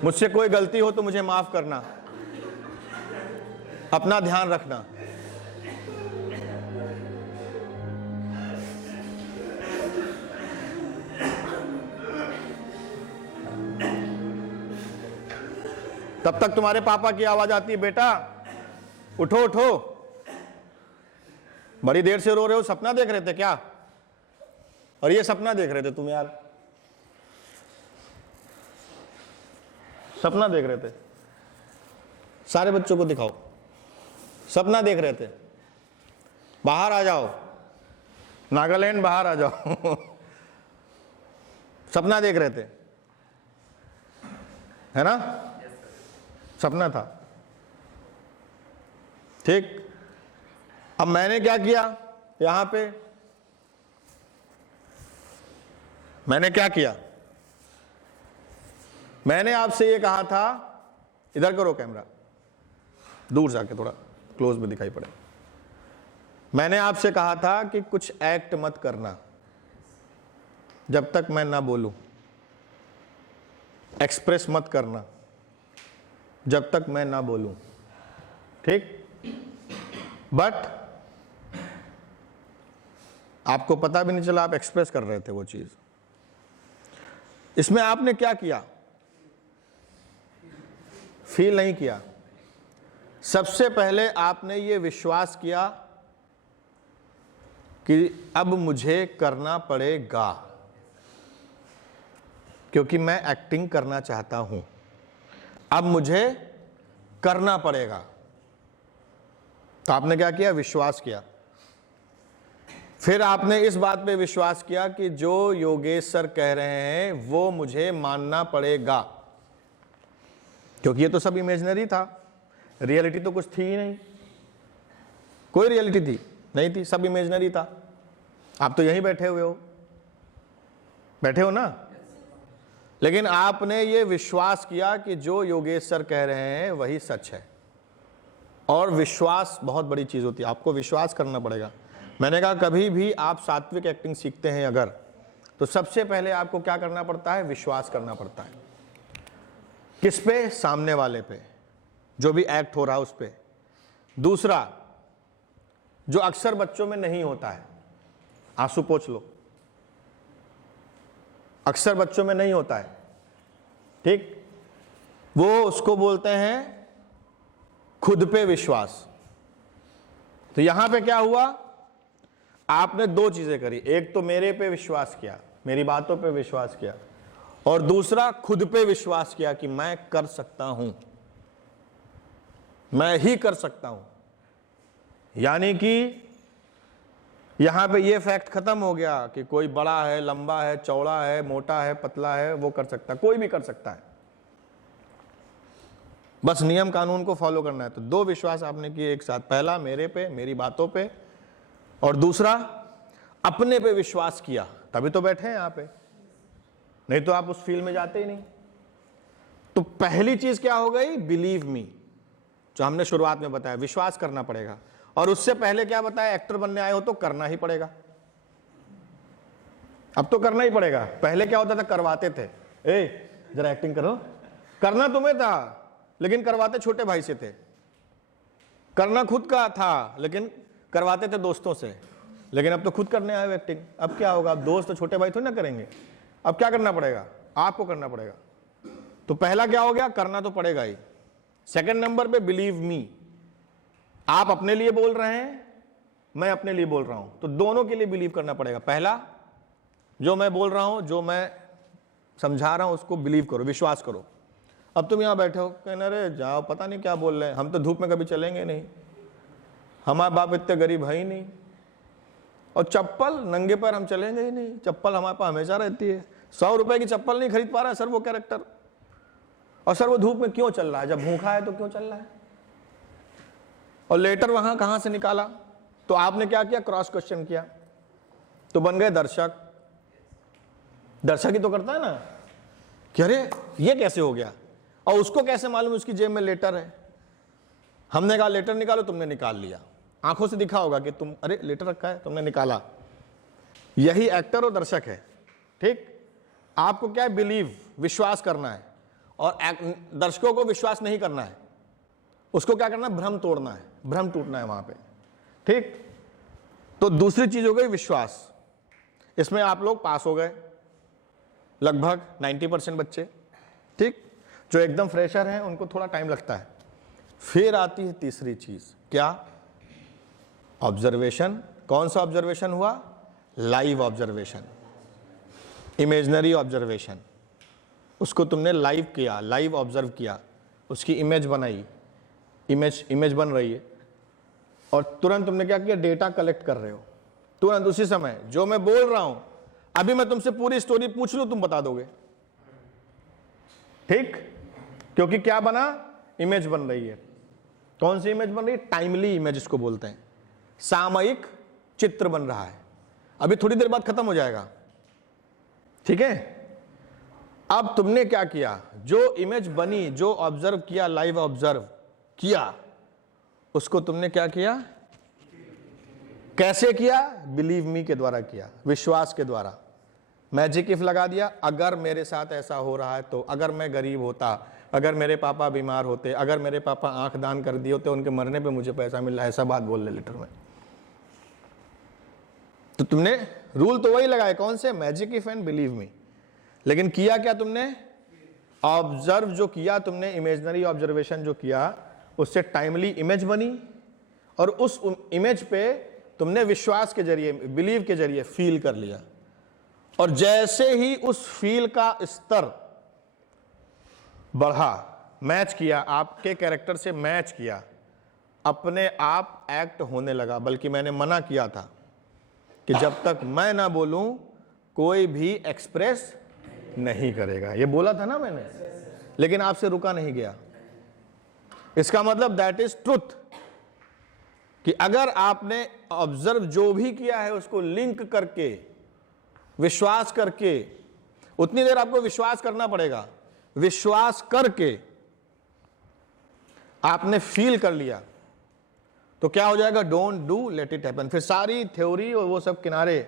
मुझसे कोई गलती हो तो मुझे माफ करना, अपना ध्यान रखना। तब तक तुम्हारे पापा की आवाज आती है, बेटा उठो उठो, बड़ी देर से रो रहे हो, सपना देख रहे थे क्या? और ये सपना देख रहे थे तुम यार, सपना देख रहे थे। सारे बच्चों को दिखाओ, सपना देख रहे थे। बाहर आ जाओ, नागालैंड बाहर आ जाओ। सपना देख रहे थे, है ना? सपना था, ठीक। अब मैंने क्या किया यहां पे? मैंने क्या किया? मैंने आपसे ये कहा था, इधर करो कैमरा, दूर जाके थोड़ा क्लोज में दिखाई पड़े। मैंने आपसे कहा था कि कुछ एक्ट मत करना जब तक मैं ना बोलूं, एक्सप्रेस मत करना जब तक मैं ना बोलूं, ठीक? बट आपको पता भी नहीं चला, आप एक्सप्रेस कर रहे थे वो चीज। इसमें आपने क्या किया? फील नहीं किया। सबसे पहले आपने ये विश्वास किया कि अब मुझे करना पड़ेगा, क्योंकि मैं एक्टिंग करना चाहता हूं, अब मुझे करना पड़ेगा। तो आपने क्या किया? विश्वास किया। फिर आपने इस बात पे विश्वास किया कि जो योगेश सर कह रहे हैं वो मुझे मानना पड़ेगा, क्योंकि ये तो सब इमेजिनरी था, रियलिटी तो कुछ थी ही नहीं, कोई रियलिटी थी नहीं थी, सब इमेजिनरी था। आप तो यहीं बैठे हुए हो, बैठे हो ना? लेकिन आपने ये विश्वास किया कि जो योगेश सर कह रहे हैं वही सच है। और विश्वास बहुत बड़ी चीज होती है, आपको विश्वास करना पड़ेगा। मैंने कहा कभी भी आप सात्विक एक्टिंग सीखते हैं अगर, तो सबसे पहले आपको क्या करना पड़ता है? विश्वास करना पड़ता है। किस पे? सामने वाले पे, जो भी एक्ट हो रहा है उस पे। दूसरा, जो अक्सर बच्चों में नहीं होता है, आंसू पोंछ लो, अक्सर बच्चों में नहीं होता है, ठीक? वो उसको बोलते हैं खुद पे विश्वास। तो यहां पे क्या हुआ? आपने दो चीजें करी, एक तो मेरे पे विश्वास किया, मेरी बातों पे विश्वास किया, और दूसरा खुद पे विश्वास किया कि मैं कर सकता हूं, मैं ही कर सकता हूं। यानी कि यहां पे ये फैक्ट खत्म हो गया कि कोई बड़ा है, लंबा है, चौड़ा है, मोटा है, पतला है, वो कर सकता है, कोई भी कर सकता है, बस नियम कानून को फॉलो करना है। तो दो विश्वास आपने किए एक साथ, पहला मेरे पे, मेरी बातों पे, और दूसरा अपने पे विश्वास किया, तभी तो बैठे हैं यहां पे, नहीं तो आप उस फील्ड में जाते ही नहीं। तो पहली चीज क्या हो गई? बिलीव मी, जो हमने शुरुआत में बताया, विश्वास करना पड़ेगा। और उससे पहले क्या बताया? एक्टर बनने आए हो तो करना ही पड़ेगा, अब तो करना ही पड़ेगा। पहले क्या होता था? करवाते थे, ए जरा एक्टिंग करो, करना तुम्हें था लेकिन करवाते छोटे भाई से थे, करना खुद का था लेकिन करवाते थे दोस्तों से। लेकिन अब तो खुद करने आए हो एक्टिंग, अब क्या होगा? अब दोस्त तो छोटे भाई थोड़ी ना करेंगे, अब क्या करना पड़ेगा? आपको करना पड़ेगा। तो पहला क्या हो गया? करना तो पड़ेगा ही। सेकंड नंबर पे बिलीव मी, आप अपने लिए बोल रहे हैं, मैं अपने लिए बोल रहा हूं, तो दोनों के लिए बिलीव करना पड़ेगा। पहला, जो मैं बोल रहा हूं, जो मैं समझा रहा हूं, उसको बिलीव करो, विश्वास करो। अब तुम यहां बैठे हो, कहना अरे जाओ, पता नहीं क्या बोल रहे हैं, हम तो धूप में कभी चलेंगे नहीं, हमारे बाप इतने गरीब है ही नहीं, और चप्पल नंगे पैर हम चलेंगे ही नहीं, चप्पल हमारे पास हमेशा रहती है, 100 रुपए की चप्पल नहीं खरीद पा रहा है सर वो कैरेक्टर, और सर वो धूप में क्यों चल रहा है? जब भूखा है तो क्यों चल रहा है? और लेटर वहां कहां से निकाला? तो आपने क्या किया? क्रॉस क्वेश्चन किया, तो बन गए दर्शक। दर्शक ही तो करता है ना कि अरे ये कैसे हो गया, और उसको कैसे मालूम उसकी जेब में लेटर है? हमने कहा लेटर निकालो, तुमने निकाल लिया, आंखों से दिखा होगा कि तुम, अरे लेटर रखा है, तुमने निकाला। यही एक्टर और दर्शक है, ठीक? आपको क्या है? बिलीव, विश्वास करना है, और दर्शकों को विश्वास नहीं करना है, उसको क्या करना है? भ्रम तोड़ना है, भ्रम टूटना है वहां पे, ठीक? तो दूसरी चीज हो गई विश्वास। इसमें आप लोग पास हो गए लगभग 90% बच्चे, ठीक? जो एकदम फ्रेशर हैं उनको थोड़ा टाइम लगता है। फिर आती है तीसरी चीज, क्या? ऑब्जर्वेशन। कौन सा ऑब्जर्वेशन हुआ? Live observation, imaginary observation. उसको तुमने लाइव किया, लाइव ऑब्जर्व किया, उसकी इमेज बनाई, इमेज बन रही है, और तुरंत तुमने क्या किया? डेटा कलेक्ट कर रहे हो, तुरंत उसी समय। जो मैं बोल रहा हूं, अभी मैं तुमसे पूरी स्टोरी पूछ लूं, तुम बता दोगे, ठीक? क्योंकि क्या बना? इमेज बन रही है। कौन सी इमेज बन रही है? टाइमली इमेज इसको बोलते हैं, सामयिक चित्र बन रहा है, अभी थोड़ी देर बाद खत्म हो जाएगा, ठीक है? अब तुमने क्या किया? जो इमेज बनी, जो ऑब्जर्व किया, लाइव ऑब्जर्व किया, उसको तुमने क्या किया? कैसे किया? बिलीव मी के द्वारा किया, विश्वास के द्वारा। मैजिक इफ लगा दिया, अगर मेरे साथ ऐसा हो रहा है तो, अगर मैं गरीब होता, अगर मेरे पापा बीमार होते, अगर मेरे पापा आंख दान कर दिए होते, उनके मरने पे मुझे पैसा मिल रहा है, ऐसा बात बोल ले लेटर में। तो तुमने रूल तो वही लगाए, कौन से? Magic if and believe me. लेकिन किया क्या तुमने? ऑब्जर्व जो किया तुमने, इमेजिनरी ऑब्जर्वेशन जो किया, उससे टाइमली इमेज बनी, और उस इमेज पे तुमने विश्वास के जरिए, बिलीव के जरिए फील कर लिया। और जैसे ही उस फील का स्तर बढ़ा, मैच किया, आपके कैरेक्टर से मैच किया, अपने आप एक्ट होने लगा। बल्कि मैंने मना किया था कि जब तक मैं ना बोलूं कोई भी एक्सप्रेस नहीं करेगा, ये बोला था ना मैंने, लेकिन आपसे रुका नहीं गया। इसका मतलब दैट इज ट्रुथ, कि अगर आपने ऑब्जर्व जो भी किया है उसको लिंक करके, विश्वास करके, उतनी देर आपको विश्वास करना पड़ेगा, विश्वास करके आपने फील कर लिया, तो क्या हो जाएगा? Don't do, let it happen. फिर सारी थ्योरी और वो सब किनारे,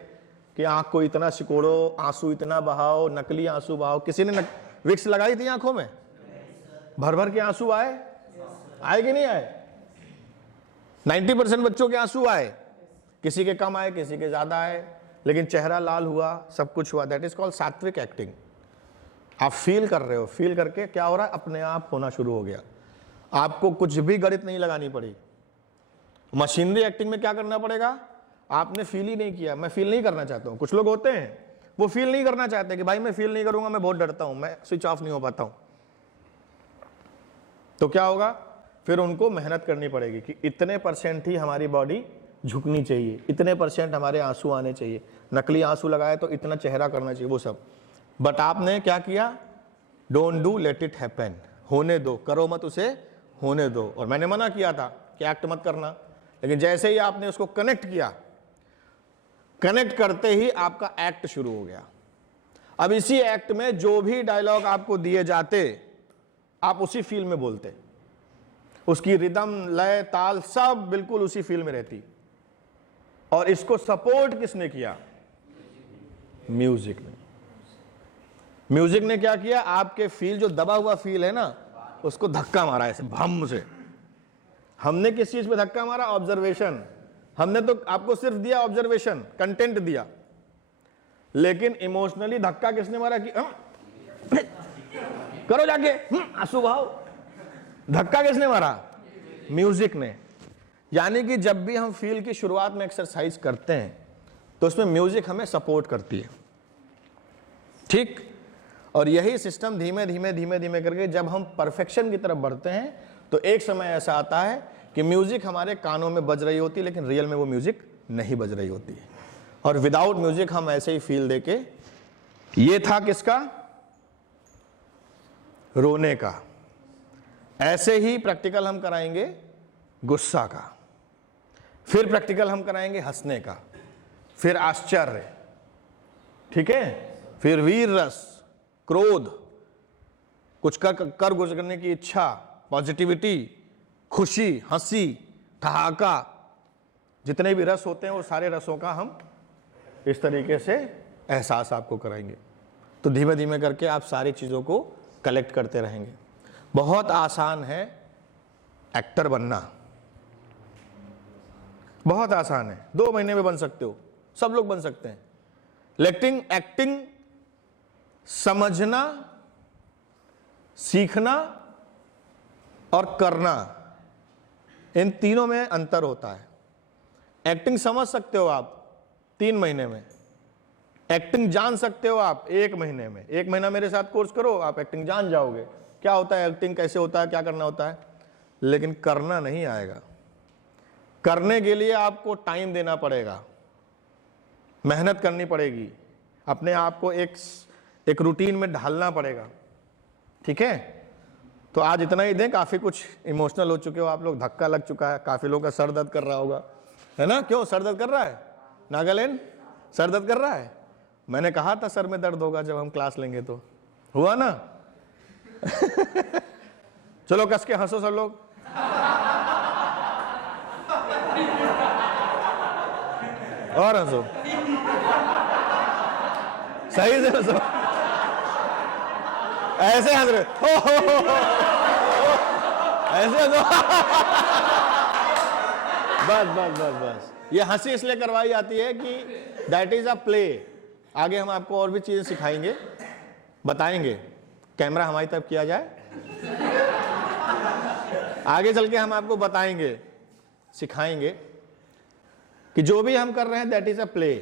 कि आंख को इतना सिकोड़ो, आंसू इतना बहाओ, नकली आंसू बहाओ। किसी ने विक्स लगाई थी आंखों में? भर भर के आंसू आए? आए कि नहीं आए? 90% बच्चों के आंसू आए, किसी के कम आए, किसी के ज्यादा आए, लेकिन चेहरा लाल हुआ, सब कुछ हुआ। दैट इज कॉल्ड सात्विक एक्टिंग। आप फील कर रहे हो, फील करके क्या हो रहा है? अपने आप होना शुरू हो गया। आपको कुछ भी गणित नहीं लगानी पड़ी। मशीनरी एक्टिंग में क्या करना पड़ेगा? आपने फील ही नहीं किया। मैं फील नहीं करना चाहता हूं। कुछ लोग होते हैं वो फील नहीं करना चाहते कि भाई मैं फील नहीं करूंगा, मैं बहुत डरता हूं, मैं स्विच ऑफ नहीं हो पाता हूं। तो क्या होगा? फिर उनको मेहनत करनी पड़ेगी कि इतने % ही हमारी बॉडी झुकनी चाहिए, इतने % हमारे आंसू आने चाहिए, नकली आंसू लगाए तो इतना चेहरा करना चाहिए, वो सब। बट आपने क्या किया, don't do, let it happen, होने दो, करो मत उसे, होने दो। और मैंने मना किया था कि एक्ट मत करना, लेकिन जैसे ही आपने उसको कनेक्ट किया, कनेक्ट करते ही आपका एक्ट शुरू हो गया। अब इसी एक्ट में जो भी डायलॉग आपको दिए जाते, आप उसी फील में बोलते, उसकी रिदम, लय, ताल सब बिल्कुल उसी फील में रहती। और इसको सपोर्ट किसने किया, म्यूजिक ने। म्यूजिक ने क्या किया, आपके फील, जो दबा हुआ फील है ना, उसको धक्का मारा ऐसे भम से। हमने किस चीज पे धक्का मारा, ऑब्जर्वेशन। हमने तो आपको सिर्फ दिया ऑब्जर्वेशन, कंटेंट दिया, लेकिन इमोशनली धक्का किसने मारा कि करो जाके आंसू बहाओ, धक्का किसने मारा, म्यूजिक ने। यानी कि जब भी हम फील की शुरुआत में एक्सरसाइज करते हैं तो उसमें म्यूजिक हमें सपोर्ट करती है, ठीक। और यही सिस्टम धीमे धीमे धीमे धीमे करके जब हम परफेक्शन की तरफ बढ़ते हैं तो एक समय ऐसा आता है कि म्यूजिक हमारे कानों में बज रही होती है, लेकिन रियल में वो म्यूजिक नहीं बज रही होती है। और विदाउट म्यूजिक हम ऐसे ही फील देके, ये था किसका, रोने का। ऐसे ही प्रैक्टिकल हम कराएंगे गुस्सा का, फिर प्रैक्टिकल हम कराएंगे हंसने का, फिर आश्चर्य, ठीक है, फिर वीर रस, क्रोध, कुछ कर गुजरने की इच्छा, पॉजिटिविटी, खुशी, हंसी, ठहाका, जितने भी रस होते हैं वो सारे रसों का हम इस तरीके से एहसास आपको कराएंगे। तो धीमे धीमे करके आप सारी चीज़ों को कलेक्ट करते रहेंगे। बहुत आसान है एक्टर बनना, बहुत आसान है, 2 महीने में बन सकते हो, सब लोग बन सकते हैं। लेकिन एक्टिंग समझना, सीखना और करना, इन तीनों में अंतर होता है। एक्टिंग समझ सकते हो आप 3 महीने में, एक्टिंग जान सकते हो आप 1 महीने में। 1 महीना मेरे साथ कोर्स करो, आप एक्टिंग जान जाओगे, क्या होता है एक्टिंग, कैसे होता है, क्या करना होता है। लेकिन करना नहीं आएगा। करने के लिए आपको टाइम देना पड़ेगा, मेहनत करनी पड़ेगी, अपने आप को एक रूटीन में ढालना पड़ेगा, ठीक है। तो आज इतना ही दें, काफ़ी कुछ इमोशनल हो चुके हो आप लोग, धक्का लग चुका है, काफ़ी लोगों का सर दर्द कर रहा होगा, है ना। क्यों सर दर्द कर रहा है, नागालैंड सर दर्द कर रहा है। मैंने कहा था सर में दर्द होगा जब हम क्लास लेंगे, तो हुआ ना। चलो कस के हंसो सब लोग। और हंसो, सही से हंसो, ऐसे हंस रहे, ऐसे हंसो। बस बस बस बस, ये हंसी इसलिए करवाई जाती है कि दैट इज अ प्ले। आगे हम आपको और भी चीजें सिखाएंगे, बताएंगे, कैमरा हमारी तरफ किया जाए, आगे चल के हम आपको बताएंगे, सिखाएंगे कि जो भी हम कर रहे हैं दैट इज अ प्ले।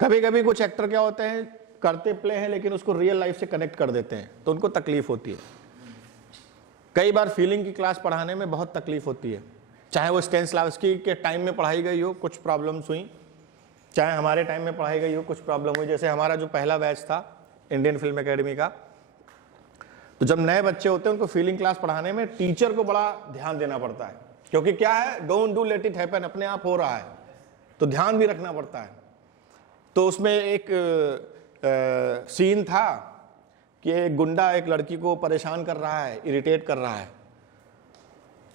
कभी कभी कुछ एक्टर क्या होते हैं, करते प्ले हैं लेकिन उसको रियल लाइफ से कनेक्ट कर देते हैं, तो उनको तकलीफ होती है। कई बार फीलिंग की क्लास पढ़ाने में बहुत तकलीफ होती है, चाहे वो स्टेनिस्लावस्की के टाइम में पढ़ाई गई हो, कुछ प्रॉब्लम्स हुई, चाहे हमारे टाइम में पढ़ाई गई हो, कुछ प्रॉब्लम हुई। जैसे हमारा जो पहला बैच था इंडियन फिल्म एकेडमी का, तो जब नए बच्चे होते हैं उनको फीलिंग क्लास पढ़ाने में टीचर को बड़ा ध्यान देना पड़ता है, क्योंकि क्या है, don't do let it happen, अपने आप हो रहा है, तो ध्यान भी रखना पड़ता है। तो उसमें एक सीन था कि एक गुंडा एक लड़की को परेशान कर रहा है, इरिटेट कर रहा है।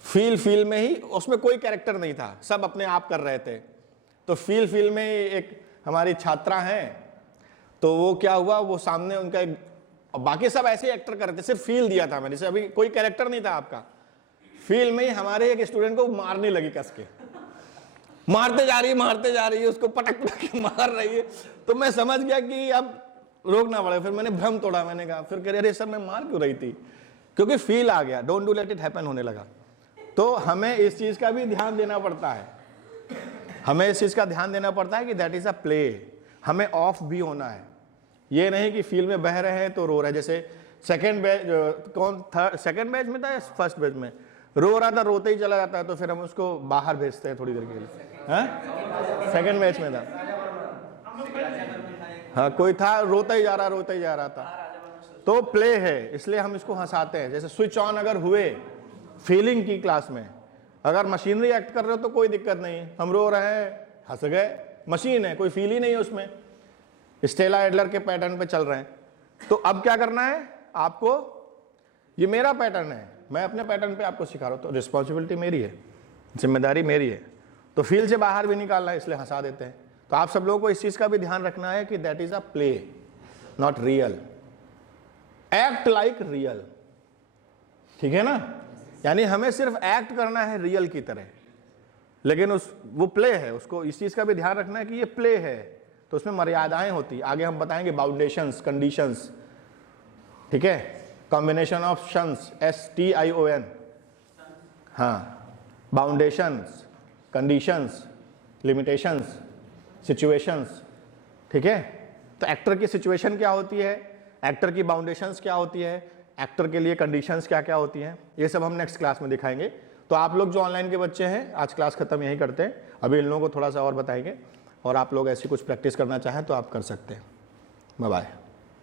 फील में ही, उसमें कोई कैरेक्टर नहीं था, सब अपने आप कर रहे थे। तो फील में एक हमारी छात्रा हैं, तो वो क्या हुआ, वो सामने उनका एक, बाकी सब ऐसे ही एक्टर कर रहे थे, सिर्फ फील दिया था मैंने, जैसे अभी कोई कैरेक्टर नहीं था आपका। फील में ही हमारे एक स्टूडेंट को मारने लगी कस के, मारते जा रही है, उसको पटक पटक के मार रही है। तो मैं समझ गया कि अब रोकना पड़ेगा, फिर मैंने भ्रम तोड़ा, मैंने कहा, फिर कह रहे सर मैं मार क्यों रही थी, क्योंकि फील आ गया, don't do let it happen होने लगा। तो हमें इस चीज का भी ध्यान देना पड़ता है, हमें इस चीज का ध्यान देना पड़ता है कि दैट इज अ प्ले, हमें ऑफ भी होना है। ये नहीं कि फील में बह रहे हैं तो रो रहे हैं। जैसे सेकंड बैच, सेकंड बैच में था या फर्स्ट बैच में, रो रहा था, रोते ही चला जाता है, तो फिर हम उसको बाहर भेजते हैं थोड़ी देर के लिए। हाँ, सेकंड मैच में था, हाँ कोई था रोता ही जा रहा था, तो प्ले है, इसलिए हम इसको हंसाते हैं। जैसे स्विच ऑन अगर हुए फीलिंग की क्लास में, अगर मशीनरी एक्ट कर रहे हो तो कोई दिक्कत नहीं, हम रो रहे हैं हंस गए, मशीन है, कोई फील ही नहीं है उसमें, स्टेला एडलर के पैटर्न पे चल रहे हैं। तो अब क्या करना है आपको, ये मेरा पैटर्न है, मैं अपने पैटर्न पे आपको सिखा रहा हूं, तो रिस्पॉन्सिबिलिटी मेरी है, जिम्मेदारी मेरी है, तो फील से बाहर भी निकालना है, इसलिए हंसा देते हैं। तो आप सब लोगों को इस चीज का भी ध्यान रखना है कि that is a play, not real, act like real, ठीक है ना। यानी हमें सिर्फ एक्ट करना है रियल की तरह, लेकिन वो प्ले है, उसको इस चीज का भी ध्यान रखना है कि ये प्ले है, तो उसमें मर्यादाएं होती है, आगे हम बताएंगे बाउंडेशंस, कंडीशंस, ठीक है, कॉम्बिनेशन ऑफ शंस, STION, हाँ, बाउंडेशंस, कंडीशंस, लिमिटेशंस, सिचुएशंस, ठीक है। तो एक्टर की सिचुएशन क्या होती है, एक्टर की बाउंडेशंस क्या होती है, एक्टर के लिए कंडीशंस क्या क्या होती हैं, ये सब हम नेक्स्ट क्लास में दिखाएंगे। तो आप लोग जो ऑनलाइन के बच्चे हैं, आज क्लास खत्म यही करते हैं, अभी इन लोगों को थोड़ा सा और बताएंगे, और आप लोग ऐसी कुछ प्रैक्टिस करना चाहें तो आप कर सकते हैं। Bye bye.